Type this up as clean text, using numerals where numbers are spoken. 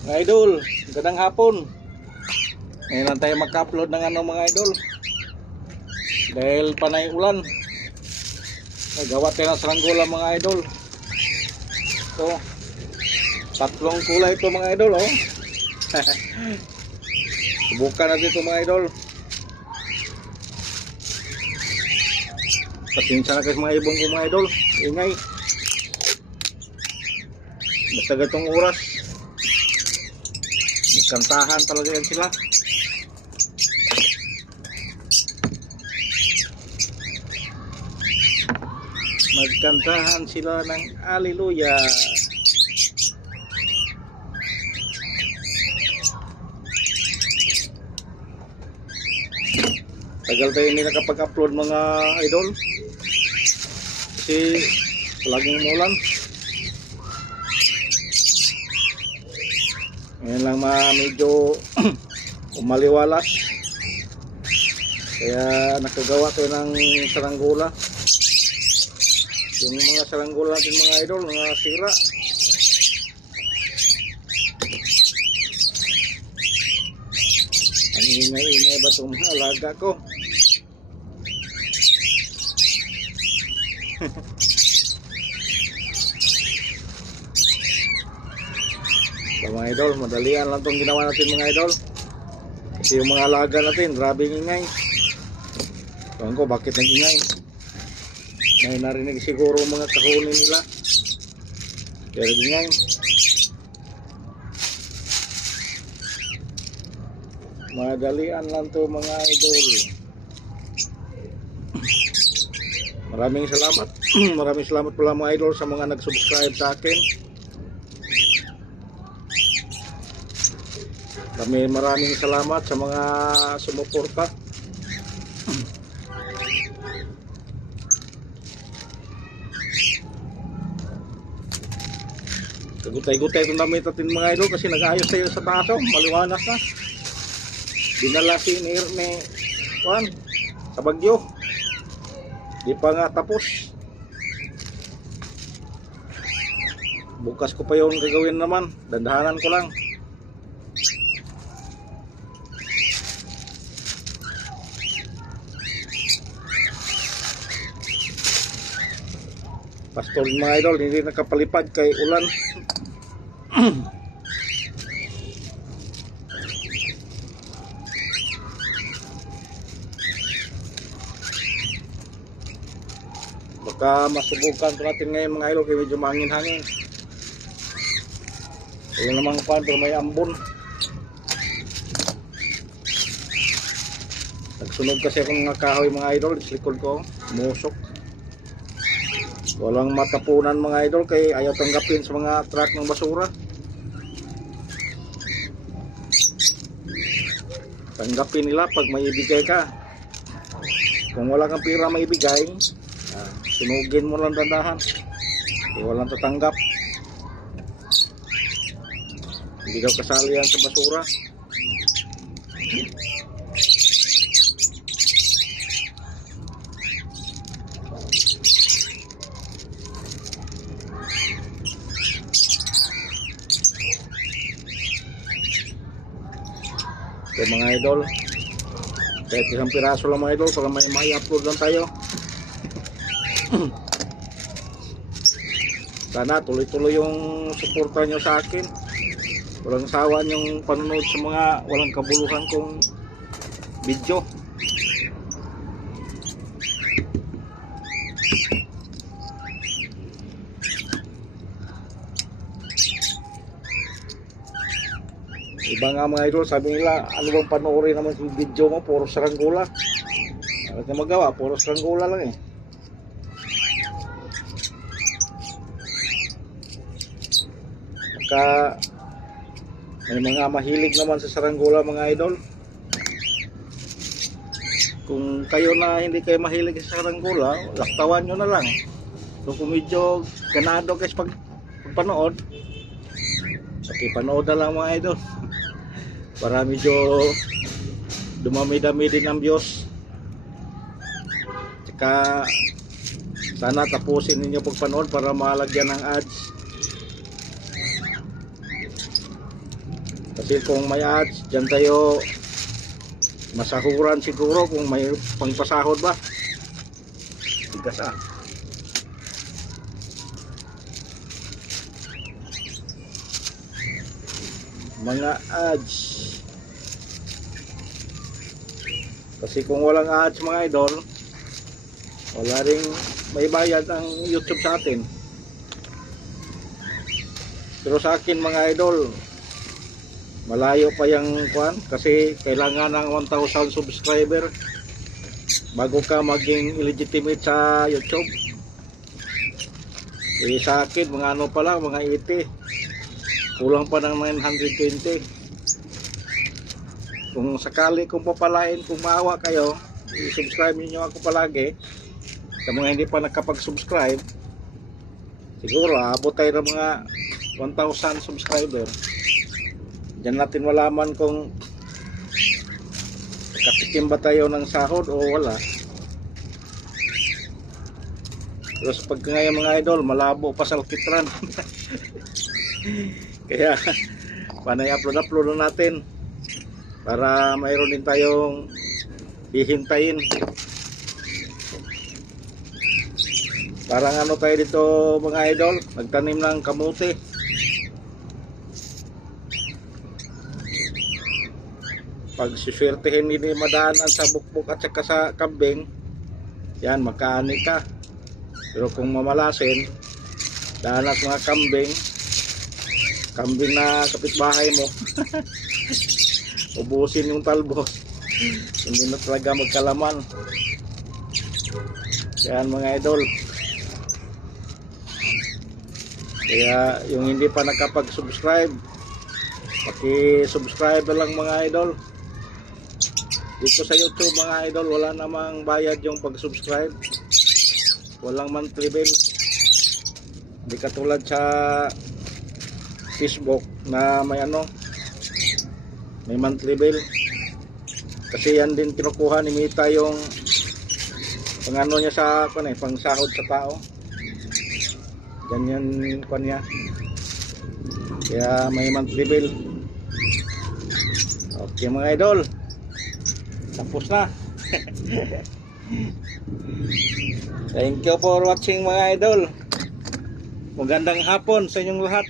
Mga idol, magandang hapon. Ngayon lang tayo mag-upload ng mga idol. Dahil panay ulan. Nagawa tayo ng saranggola mga idol. So, tatlong kulay ito mga idol, oh. Subukan natin ito mga idol. Patinsa na kasi mga ibong ko mga idol. Ingay. Basta gatong oras. Magkantahan talaga yan sila. Magkantahan sila ng Hallelujah. Tagal tayo hindi nakapag-upload mga idol kasi laging umulan. Ngayon lang medyo umaliwalas, kaya nakagawa tayo ng saranggola. Yung mga saranggola natin mga idol, mga sira. Ang ingay-ingay ba itong mga alaga ko? So, mga idol, madalian lang itong ginawa natin mga idol. Kasi yung mga alaga natin, grabe ingay. Tuhan ko, bakit nag-ingay? May narinig siguro mga kahuli nila. Kaya nag-ingay. Madalian lang to mga idol. Maraming salamat. Maraming salamat pala mga idol sa mga nag-subscribe sa akin. Maraming salamat sa mga sumuporta. Kagutay-gutay itong damit natin mga idol kasi nag-ayos tayo sa taso. Maliwanas na. Dinala si Nirme Juan sa Bagyo. Di pa nga tapos. Bukas ko pa yung gagawin naman. Dandahanan ko lang. Pastor mga idol, hindi nakapalipad kay ulan. Baka masubukan ito natin ngayon mga idol, kaya medyo mahangin-hangin. Ayun namang pan, pero may ambon. Nagsunog kasi akong mga kahoy mga idol, sa likod ko, musok. Walang matapunan mga idol kay ayaw tanggapin sa mga truck ng basura. Tanggapin nila pag may ibigay ka. Kung wala kang pira may ibigay, sunugin mo lang dandahan. Kaya walang tatanggap. Hindi daw kasali yan sa basura. So mga idol, kahit isang piraso lang mga idol para may upload lang tayo. Sana tuloy-tuloy yung suporta nyo sa akin. Walang sawa yung panonood sa mga walang kabuluhan kong video. Iba nga mga idol, sabi nila, ano bang panoorin naman yung video mo, puro saranggola. Ano na magawa, puro saranggola lang eh. Maka may mga mahilig naman sa saranggola mga idol. Kung kayo na hindi kayo mahilig sa saranggola, laktawan nyo na lang. So kung medyo ganado guys pagpanood, panood na lang mga idol. Para medyo dumami-dami din ang views. Tsaka sana tapusin ninyo pagpanood para malagyan ng ads. Kasi kung may ads, dyan tayo masahuran siguro kung may pangpasahod ba. Tigas mga ads. Kasi kung walang ads mga idol, wala ring may bayad ang YouTube sa atin. Pero sa akin mga idol, malayo pa yung kuan kasi kailangan ng 1,000 subscriber bago ka maging illegitimate sa YouTube. Sa akin mga ano pa lang, mga 80, kulang pa ng 920. Kung sakali kung papalain, kung maawa kayo, i-subscribe niyo ako palagi. Sa mga hindi pa nakapag-subscribe, siguro abot tayo ng mga 1,000 subscriber. Diyan natin malaman kung nakatikim ba tayo ng sahod o wala. Pero sa pagkangaya mga idol, malabo pa sa alkitran. Kaya panay upload na natin para mayroon din tayong hihintayin. Parang ano tayo dito mga idol, nagtanim ng kamuti. Pag siswertehin hindi madaanan sa bukbuk at saka sa kambing, yan makaani ka. Pero kung mamalasin, daanan mga kambing na kapitbahay mo, ubusin yung talbos, hindi na talaga magkalaman. Yan mga idol. Kaya yung hindi pa nakapag-subscribe, paki-subscribe lang mga idol. Dito sa YouTube mga idol, wala namang bayad yung pag-subscribe. Walang monthly bill. Hindi katulad sa Facebook na may ano, may monthly bill. Kasi yan din kinukuha ni Mita yung pangano niya sa pang sahod sa tao. Ganyan pa niya. Kaya may monthly bill. Okay mga idol, tapos na. Thank you for watching mga idol. Magandang hapon sa inyong lahat.